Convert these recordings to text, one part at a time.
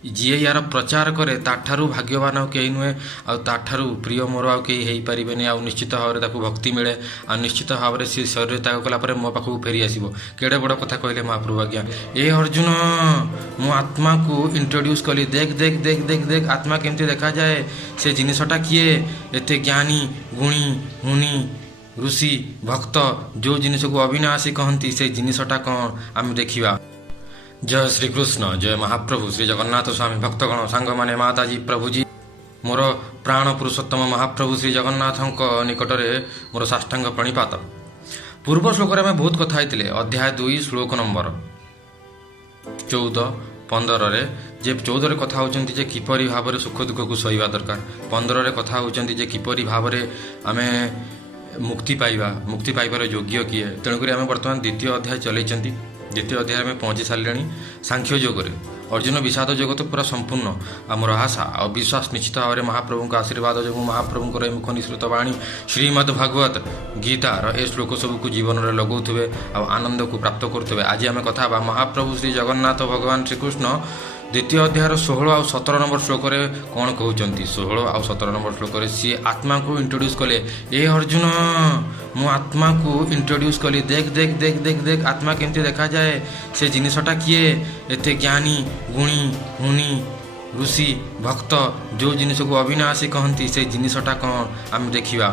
ଯିଏ ୟାର ପ୍ରଚାର କରେ ତାଠାରୁ ଭାଗ୍ୟବାନ ଆଉ କେହି ନୁହେଁ, ଆଉ ତାଠାରୁ ପ୍ରିୟ ମୋର ଆଉ କେହି ହେଇପାରିବେନି। ଆଉ ନିଶ୍ଚିତ ଭାବରେ ତାକୁ ଭକ୍ତି ମିଳେ, ଆଉ ନିଶ୍ଚିତ ଭାବରେ ସେ ଶରୀର ତ୍ୟାଗ କଲା ପରେ ମୋ ପାଖକୁ ଫେରି ଆସିବ। କେଡ଼େ ବଡ଼ କଥା କହିଲେ ମହାପ୍ରଭୁ ଆଜ୍ଞା। ଏ ଅର୍ଜୁନ, ମୁଁ ଆତ୍ମାକୁ ଇଣ୍ଟ୍ରୋଡ୍ୟୁସ୍ କଲି। ଦେଖ ଦେଖ ଦେଖ ଦେଖ ଦେଖ ଆତ୍ମା କେମିତି ଦେଖାଯାଏ, ସେ ଜିନିଷଟା କିଏ, ଏତେ ଜ୍ଞାନୀ ଗୁଣୀ ମୁନି ଋଷି ଭକ୍ତ ଯେଉଁ ଜିନିଷକୁ ଅବିନାଶୀ କହନ୍ତି, ସେ ଜିନିଷଟା କ'ଣ ଆମେ ଦେଖିବା। ଜୟ ଶ୍ରୀକୃଷ୍ଣ, ଜୟ ମହାପ୍ରଭୁ ଶ୍ରୀ ଜଗନ୍ନାଥ ସ୍ୱାମୀ, ଭକ୍ତଗଣ, ସାଙ୍ଗମାନେ, ମାତାଜୀ, ପ୍ରଭୁଜୀ, ମୋର ପ୍ରାଣ ପୁରୁଷୋତ୍ତମ ମହାପ୍ରଭୁ ଶ୍ରୀ ଜଗନ୍ନାଥଙ୍କ ନିକଟରେ ମୋର ସାଷ୍ଟାଙ୍ଗ ପ୍ରଣିପାତ। ପୂର୍ବ ଶ୍ଲୋକରେ ଆମେ ବହୁତ କଥା ହେଇଥିଲେ। ଅଧ୍ୟାୟ 2 ଶ୍ଲୋକ ନମ୍ବର 14-15ରେ ଯେ 14ରେ କଥା ହେଉଛନ୍ତି ଯେ କିପରି ଭାବରେ ସୁଖ ଦୁଃଖକୁ ସହିବା ଦରକାର, 15ରେ କଥା ହେଉଛନ୍ତି ଯେ କିପରି ଭାବରେ ଆମେ ମୁକ୍ତି ପାଇବା, ମୁକ୍ତି ପାଇବାର ଯୋଗ୍ୟ କିଏ। ତେଣୁକରି ଆମେ ବର୍ତ୍ତମାନ ଦ୍ୱିତୀୟ ଅଧ୍ୟାୟ ଚଲେଇଛନ୍ତି। ଦ୍ୱିତୀୟ ଅଧ୍ୟାୟରେ ଆମେ ପହଞ୍ଚି ସାରିଲେଣି ସାଂଖ୍ୟ ଯୋଗରେ। ଅର୍ଜୁନ ବିଷାଦ ଯୋଗ ତ ପୁରା ସମ୍ପୂର୍ଣ୍ଣ। ଆମର ଆଶା ଆଉ ବିଶ୍ୱାସ ନିଶ୍ଚିତ ଭାବରେ ମହାପ୍ରଭୁଙ୍କ ଆଶୀର୍ବାଦ ଯୋଗୁଁ, ମହାପ୍ରଭୁଙ୍କର ଏ ମୁଖ ନିଃସୃତ ବାଣୀ ଶ୍ରୀମଦ୍ ଭାଗବତ ଗୀତାର ଏ ଶ୍ଲୋକ ସବୁକୁ ଜୀବନରେ ଲଗାଉଥିବେ ଆଉ ଆନନ୍ଦକୁ ପ୍ରାପ୍ତ କରୁଥିବେ। ଆଜି ଆମେ କଥା ହେବା ମହାପ୍ରଭୁ ଶ୍ରୀ ଜଗନ୍ନାଥ ଭଗବାନ ଶ୍ରୀକୃଷ୍ଣ ଦ୍ୱିତୀୟ ଅଧ୍ୟାୟର 16 ଆଉ 17 ନମ୍ବର ଶ୍ଲୋକରେ କ'ଣ କହୁଛନ୍ତି। 16 ଆଉ 17 ନମ୍ବର ଶ୍ଲୋକରେ ସିଏ ଆତ୍ମାକୁ ଇଣ୍ଟ୍ରୋଡ୍ୟୁସ୍ କଲେ। ଏ ଅର୍ଜୁନ, ମୁଁ ଆତ୍ମାକୁ ଇଣ୍ଟ୍ରୋଡ୍ୟୁସ୍ କଲି। ଦେଖ ଦେଖ ଦେଖ ଦେଖ ଦେଖ ଆତ୍ମା କେମିତି ଦେଖାଯାଏ, ସେ ଜିନିଷଟା କିଏ, ଏତେ ଜ୍ଞାନୀ ଗୁଣୀ ମୁନି ଋଷି ଭକ୍ତ ଯେଉଁ ଜିନିଷକୁ ଅବିନାଶୀ କହନ୍ତି, ସେ ଜିନିଷଟା କ'ଣ ଆମେ ଦେଖିବା।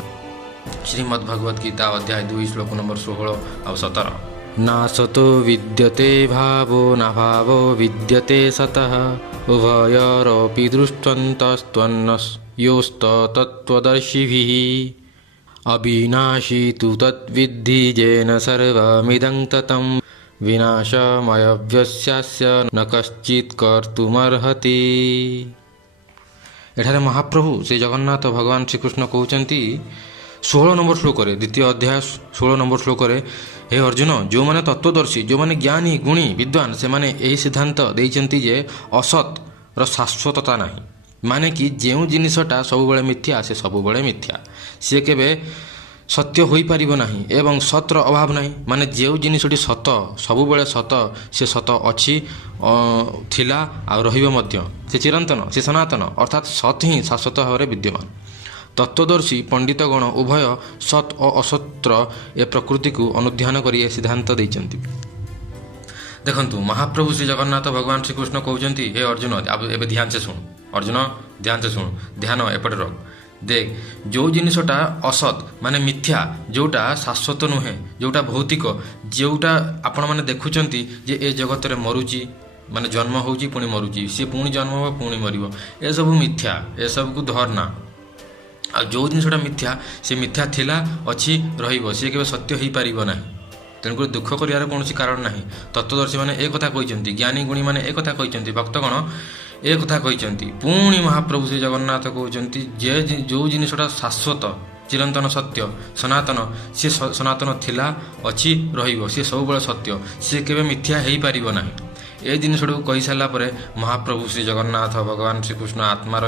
ଶ୍ରୀମଦ୍ ଭଗବତ ଗୀତା ଅଧ୍ୟାୟ 2 ଶ୍ଲୋକ ନମ୍ବର 16 ଆଉ 17। ନା ସतो ବିଦ୍ୟତେ ଭାବୋ ନା ଭାବୋ ବିଦ୍ୟତେ ସତଃ ଉଭୟରୋପି ଦୃଷ୍ଟନ୍ତସ୍ତ୍ୱନ୍ୟସ୍ତତ୍ତ୍ୱଦର୍ଶିभिଃ ଅବିନାଶୀ ତୁ ତଦ୍ବିद्धି ଯେନ ସର୍ବମିଦଂ ତତଂ ବିନାଶମୟବ୍ୟସ୍ୟାସ୍ୟ ନ କଶ୍ଚିତ୍ କର୍ତ୍ତୁମର୍ହତି। ଏଠାରେ ମହାପ୍ରଭୁ ଶ୍ରୀ ଜଗନ୍ନାଥ ଭଗବାନ ଶ୍ରୀକୃଷ୍ଣ କହୁଛନ୍ତି 16 ନମ୍ବର ଶ୍ଲୋକରେ, ଦ୍ୱିତୀୟ ଅଧ୍ୟାୟ 16 ନମ୍ବର ଶ୍ଲୋକରେ, ହେ ଅର୍ଜୁନ, ଯେଉଁମାନେ ତତ୍ତ୍ୱଦର୍ଶୀ, ଯେଉଁମାନେ ଜ୍ଞାନୀ ଗୁଣୀ ବିଦ୍ୱାନ, ସେମାନେ ଏହି ସିଦ୍ଧାନ୍ତ ଦେଇଛନ୍ତି ଯେ ଅସତର ଶାଶ୍ୱତତା ନାହିଁ। ମାନେ କି ଯେଉଁ ଜିନିଷଟା ସବୁବେଳେ ମିଥ୍ୟା, ସେ ସବୁବେଳେ ମିଥ୍ୟା, ସିଏ କେବେ ସତ୍ୟ ହୋଇପାରିବ ନାହିଁ ଏବଂ ସତର ଅଭାବ ନାହିଁ। ମାନେ ଯେଉଁ ଜିନିଷଟି ସତ, ସବୁବେଳେ ସତ, ସେ ସତ ଅଛି, ଥିଲା ଆଉ ରହିବ ମଧ୍ୟ। ସେ ଚିରନ୍ତନ, ସେ ସନାତନ, ଅର୍ଥାତ୍ ସତ୍ ହିଁ ଶାଶ୍ୱତ ଭାବରେ ବିଦ୍ୟମାନ। ତତ୍ତ୍ୱଦର୍ଶୀ ପଣ୍ଡିତଗଣ ଉଭୟ ସତ୍ ଓ ଅସତ୍ର ଏ ପ୍ରକୃତିକୁ ଅନୁଧ୍ୟାନ କରି ଏ ସିଦ୍ଧାନ୍ତ ଦେଇଛନ୍ତି। ଦେଖନ୍ତୁ, ମହାପ୍ରଭୁ ଶ୍ରୀ ଜଗନ୍ନାଥ ଭଗବାନ ଶ୍ରୀକୃଷ୍ଣ କହୁଛନ୍ତି, ହେ ଅର୍ଜୁନ, ଏବେ ଧ୍ୟାନ ସେ ଶୁଣୁ। ଅର୍ଜୁନ ଧ୍ୟାନ ସେ ଶୁଣୁ, ଧ୍ୟାନ ଏପଟେ ରଖ। ଦେଖ, ଯେଉଁ ଜିନିଷଟା ଅସତ୍ ମାନେ ମିଥ୍ୟା, ଯେଉଁଟା ଶାଶ୍ୱତ ନୁହେଁ, ଯେଉଁଟା ଭୌତିକ, ଯେଉଁଟା ଆପଣମାନେ ଦେଖୁଛନ୍ତି ଯେ ଏ ଜଗତରେ ମରୁଛି, ମାନେ ଜନ୍ମ ହେଉଛି ପୁଣି ମରୁଛି, ସିଏ ପୁଣି ଜନ୍ମ ହେବ ପୁଣି ମରିବ, ଏସବୁ ମିଥ୍ୟା, ଏସବୁକୁ ଧରନା। ଆଉ ଯେଉଁ ଜିନିଷଟା ମିଥ୍ୟା, ସେ ମିଥ୍ୟା ଥିଲା, ଅଛି, ରହିବ, ସିଏ କେବେ ସତ୍ୟ ହୋଇପାରିବ ନାହିଁ। ତେଣୁକରି ଦୁଃଖ କରିବାର କୌଣସି କାରଣ ନାହିଁ। ତତ୍ତ୍ୱଦର୍ଶୀମାନେ ଏ କଥା କହିଛନ୍ତି, ଜ୍ଞାନୀ ଗୁଣୀମାନେ ଏ କଥା କହିଛନ୍ତି, ଭକ୍ତଗଣ ଏ କଥା କହିଛନ୍ତି। ପୁଣି ମହାପ୍ରଭୁ ଶ୍ରୀ ଜଗନ୍ନାଥ କହୁଛନ୍ତି ଯେ ଯେଉଁ ଜିନିଷଟା ଶାଶ୍ୱତ, ଚିରନ୍ତନ, ସତ୍ୟ, ସନାତନ, ସିଏ ସନାତନ ଥିଲା, ଅଛି, ରହିବ, ସିଏ ସବୁବେଳେ ସତ୍ୟ, ସିଏ କେବେ ମିଥ୍ୟା ହୋଇପାରିବ ନାହିଁ। ଏ ଜିନିଷଟାକୁ କହିସାରିଲା ପରେ ମହାପ୍ରଭୁ ଶ୍ରୀ ଜଗନ୍ନାଥ ଭଗବାନ ଶ୍ରୀକୃଷ୍ଣ ଆତ୍ମାର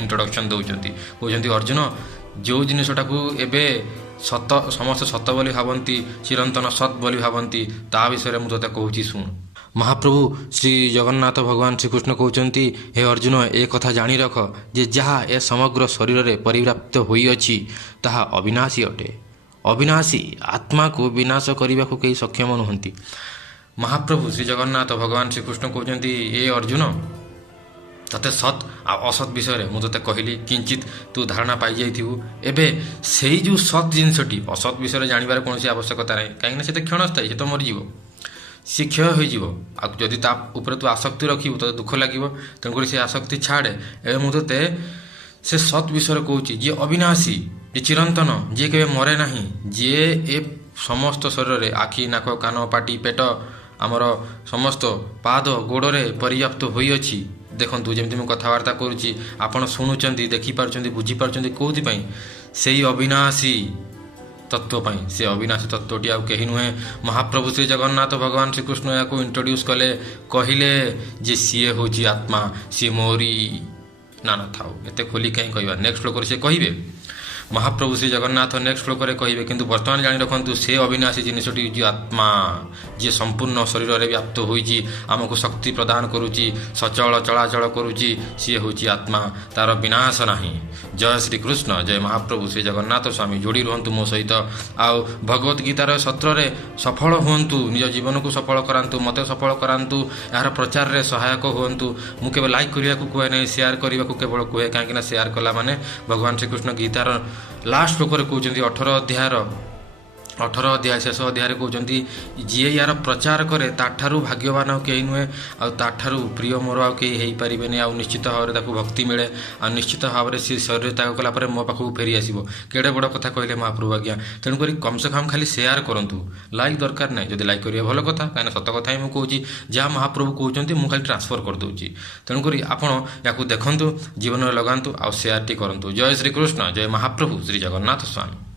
ଇଣ୍ଟ୍ରୋଡକ୍ସନ୍ ଦେଉଛନ୍ତି। କହୁଛନ୍ତି, ଅର୍ଜୁନ, ଯେଉଁ ଜିନିଷଟାକୁ ଏବେ ସତ, ସମସ୍ତେ ସତ ବୋଲି ଭାବନ୍ତି, ଚିରନ୍ତନ ସତ୍ ବୋଲି ଭାବନ୍ତି, ତା ବିଷୟରେ ମୁଁ ତୋତେ କହୁଛି, ଶୁଣ। ମହାପ୍ରଭୁ ଶ୍ରୀ ଜଗନ୍ନାଥ ଭଗବାନ ଶ୍ରୀକୃଷ୍ଣ କହୁଛନ୍ତି, ହେ ଅର୍ଜୁନ, ଏ କଥା ଜାଣି ରଖ ଯେ ଯାହା ଏ ସମଗ୍ର ଶରୀରରେ ପରିବ୍ୟାପ୍ତ ହୋଇଅଛି, ତାହା ଅବିନାଶୀ ଅଟେ। ଅବିନାଶୀ ଆତ୍ମାକୁ ବିନାଶ କରିବାକୁ କେହି ସକ୍ଷମ ନୁହନ୍ତି। ମହାପ୍ରଭୁ ଶ୍ରୀ ଜଗନ୍ନାଥ ଭଗବାନ ଶ୍ରୀକୃଷ୍ଣ କହୁଛନ୍ତି, ଏ ଅର୍ଜୁନ, ତତେ ସତ୍ ଆଉ ଅସତ୍ ବିଷୟରେ ମୁଁ ତୋତେ କହିଲି, କିଞ୍ଚିତ୍ ତୁ ଧାରଣା ପାଇଯାଇଥିବୁ। ଏବେ ସେଇ ଯେଉଁ ସତ୍ ଜିନିଷଟି, ଅସତ୍ ବିଷୟରେ ଜାଣିବାର କୌଣସି ଆବଶ୍ୟକତା ନାହିଁ, କାହିଁକିନା ସେ ତ କ୍ଷଣସ୍ଥାୟୀ, ସେ ତ ମରିଯିବ, ସେ କ୍ଷୟ ହୋଇଯିବ। ଆଉ ଯଦି ତା ଉପରେ ତୁ ଆସକ୍ତି ରଖିବୁ, ତୋତେ ଦୁଃଖ ଲାଗିବ। ତେଣୁକରି ସେ ଆସକ୍ତି ଛାଡ଼େ। ଏବେ ମୁଁ ତୋତେ ସେ ସତ୍ ବିଷୟରେ କହୁଛି, ଯିଏ ଅବିନାଶୀ, ଯିଏ ଚିରନ୍ତନ, ଯିଏ କେବେ ମରେ ନାହିଁ, ଯିଏ ଏ ସମସ୍ତ ଶରୀରରେ ଆଖି, ନାକ, କାନ, ପାଟି, ପେଟ, ଆମର ସମସ୍ତ ପାଦ ଗୋଡ଼ରେ ପରିବ୍ୟାପ୍ତ ହୋଇଅଛି। ଦେଖନ୍ତୁ, ଯେମିତି ମୁଁ କଥାବାର୍ତ୍ତା କରୁଛି, ଆପଣ ଶୁଣୁଛନ୍ତି, ଦେଖିପାରୁଛନ୍ତି, ବୁଝିପାରୁଛନ୍ତି, କେଉଁଥିପାଇଁ? ସେଇ ଅବିନାଶୀ ତତ୍ତ୍ୱ ପାଇଁ। ସେ ଅବିନାଶୀ ତତ୍ତ୍ୱଟି ଆଉ କେହି ନୁହେଁ, ମହାପ୍ରଭୁ ଶ୍ରୀ ଜଗନ୍ନାଥ ଭଗବାନ ଶ୍ରୀକୃଷ୍ଣ ଏହାକୁ ଇଣ୍ଟ୍ରୋଡ୍ୟୁସ୍ କଲେ, କହିଲେ ଯେ ସିଏ ହେଉଛି ଆତ୍ମା, ସିଏ ମୋରି। ନା ଥାଉ, ଏତେ ଖୋଲି କାହିଁ କହିବା। ନେକ୍ସଟ ଶ୍ଲୋକରେ ସେ କହିବେ, ମହାପ୍ରଭୁ ଶ୍ରୀ ଜଗନ୍ନାଥ ନେକ୍ସଟ ଶ୍ଲୋକରେ କହିବେ, କିନ୍ତୁ ବର୍ତ୍ତମାନ ଜାଣି ରଖନ୍ତୁ ସେ ଅବିନାଶୀ ଜିନିଷଟି ହେଉଛି ଆତ୍ମା, ଯିଏ ସମ୍ପୂର୍ଣ୍ଣ ଶରୀରରେ ବ୍ୟାପ୍ତ ହୋଇଛି, ଆମକୁ ଶକ୍ତି ପ୍ରଦାନ କରୁଛି, ସଚଳ ଚଳାଚଳ କରୁଛି, ସିଏ ହେଉଛି ଆତ୍ମା, ତାର ବିନାଶ ନାହିଁ। ଜୟ ଶ୍ରୀକୃଷ୍ଣ, ଜୟ ମହାପ୍ରଭୁ ଶ୍ରୀ ଜଗନ୍ନାଥ ସ୍ୱାମୀ। ଯୋଡ଼ି ରୁହନ୍ତୁ ମୋ ସହିତ, ଆଉ ଭଗବତ ଗୀତାର ସତ୍ରରେ ସଫଳ ହୁଅନ୍ତୁ, ନିଜ ଜୀବନକୁ ସଫଳ କରାନ୍ତୁ, ମୋତେ ସଫଳ କରାନ୍ତୁ, ଏହାର ପ୍ରଚାରରେ ସହାୟକ ହୁଅନ୍ତୁ। ମୁଁ କେବେ ଲାଇକ୍ କରିବାକୁ କୁହେ ନାହିଁ, ସେୟାର କରିବାକୁ କେବଳ କୁହେ, କାହିଁକିନା ସେୟାର କଲା ମାନେ ଭଗବାନ ଶ୍ରୀକୃଷ୍ଣ ଗୀତାର ଲାଷ୍ଟ ଶ୍ଲୋକରେ କହୁଛନ୍ତି, 18 ଅଧ୍ୟାୟ ଶେଷ ଅଧ୍ୟାୟରେ କହୁଛନ୍ତି, ଯିଏ ୟାର ପ୍ରଚାର କରେ ତାଠାରୁ ଭାଗ୍ୟବାନ ଆଉ କେହି ନୁହେଁ, ଆଉ ତାଠାରୁ ପ୍ରିୟ ମୋର ଆଉ କେହି ହେଇପାରିବେନି। ଆଉ ନିଶ୍ଚିତ ଭାବରେ ତାକୁ ଭକ୍ତି ମିଳେ, ଆଉ ନିଶ୍ଚିତ ଭାବରେ ସେ ଶରୀର ତ୍ୟାଗ କଲା ପରେ ମୋ ପାଖକୁ ଫେରି ଆସିବ। କେଡ଼େ ବଡ଼ କଥା କହିଲେ ମହାପ୍ରଭୁ ଆଜ୍ଞା। ତେଣୁକରି କମ୍ ସେ କମ୍ ଖାଲି ସେୟାର କରନ୍ତୁ, ଲାଇକ୍ ଦରକାର ନାହିଁ। ଯଦି ଲାଇକ୍ କରିବେ ଭଲ କଥା, କାହିଁକିନା ସତ କଥା ହିଁ ମୁଁ କହୁଛି, ଯାହା ମହାପ୍ରଭୁ କହୁଛନ୍ତି ମୁଁ ଖାଲି ଟ୍ରାନ୍ସଫର କରିଦେଉଛି। ତେଣୁକରି ଆପଣ ୟାକୁ ଦେଖନ୍ତୁ, ଜୀବନରେ ଲଗାନ୍ତୁ, ଆଉ ସେୟାରଟି କରନ୍ତୁ। ଜୟ ଶ୍ରୀକୃଷ୍ଣ, ଜୟ ମହାପ୍ରଭୁ ଶ୍ରୀ ଜଗନ୍ନାଥ ସ୍ୱାମୀ।